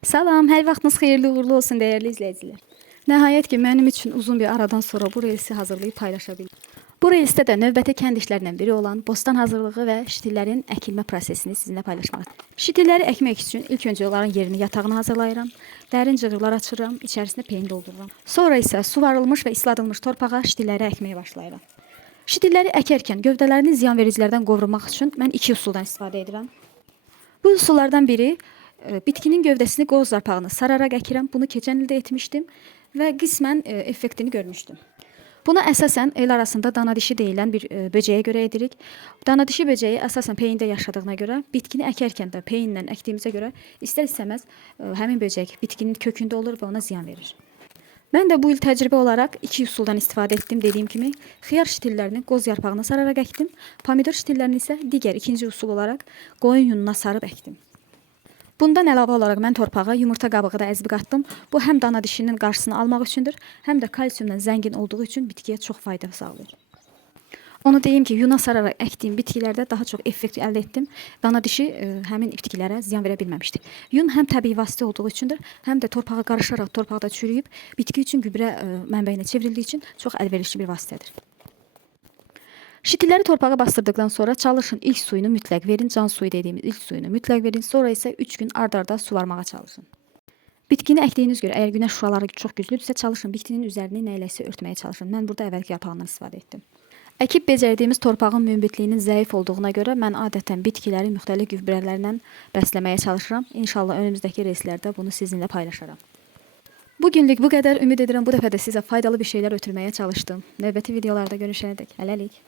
Salam, hər vaxtınız xeyirli uğurlu olsun dəyərli izləyicilər. Nəhayət ki, mənim üçün uzun bir aradan sonra bu reilsi hazırlayıb paylaşa bildim. Bu reilsdə də növbəti kənd işlərindən biri olan bostan hazırlığı və şitillərin əkilmə prosesini sizinlə paylaşmaq. Şitilləri əkmək üçün ilk öncə onların yerini, yatağını hazırlayıram. Dərin cığırlar açıram, içərisinə peyin doldururam. Sonra isə suvarılmış və isladılmış torpağa şitilləri əkməyə başlayıram. Şitilləri əkərkən gövdələrini ziyanvericilərdən qorumaq üçün mən iki üsuldan istifadə edirəm. Bu üsullardan biri bitkinin gövdəsini qoz zarpağını sararaq əkirəm. Bunu keçən ildə etmişdim və qismən effektini görmüşdüm. Bunu əsasən el arasında danadişi deyilən bir böcəyə görə edirik. Danadişi böcəyi əsasən peyində yaşadığına görə, bitkini əkərkən də peyinlə əkdiyimizə görə istər-istəməz həmin böcək bitkinin kökündə olur və ona ziyan verir. Mən də bu il təcrübə olaraq iki üsuldan istifadə etdim. Dediyim kimi, xiyar şitillərini qoz yarpağına sararaq əkdim. Pomidor şitillərini isə digər ikinci üsul olaraq qoyun yununa sarıb əkdim. Bundan əlavə olaraq mən torpağa yumurta qabığı da əzib qatdım. Bu həm dana dişinin qarşısını almaq üçündür, həm də kalsiumla zəngin olduğu üçün bitkiyə çox fayda sağlayır. Onu deyim ki, yuna sararaq əkdiyim bitkilərdə daha çox effekt əldə etdim. Dana dişi həmin bitkilərə ziyan verə bilməmişdi. Yun həm təbii vasitə olduğu üçündür, həm də torpağa qarışaraq torpaqda çürüyüb bitki üçün gübrə mənbəyinə çevrildiyi üçün çox əlverişli bir vasitədir. Şitilləri torpağa bastırdıqdan sonra çalışın ilk suyunu mütləq verin. Can suyu dediyimiz ilk suyunu mütləq verin. Sonra isə 3 gün ard-arda suvarmağa çalışın. Bitkini əkdiyiniz görə əgər günəş şüaları çox güclüdürsə çalışın bitkinin üzərini nə iləsə örtməyə çalışın. Mən burada əvvəlki yarpağından istifadə etdim. Əkib becərdiyimiz torpağın münbitliyinin zəif olduğuna görə mən adətən bitkiləri müxtəlif gübrələrlə bəsləməyə çalışıram. İnşallah önümüzdəki reyslərdə bunu sizinlə paylaşaram. Bugünlük bu qədər. Ümid edirəm bu dəfə də sizə faydalı bir şeylər ötürməyə çalışdım. Növbəti videolarda görüşənədək. Hələlik.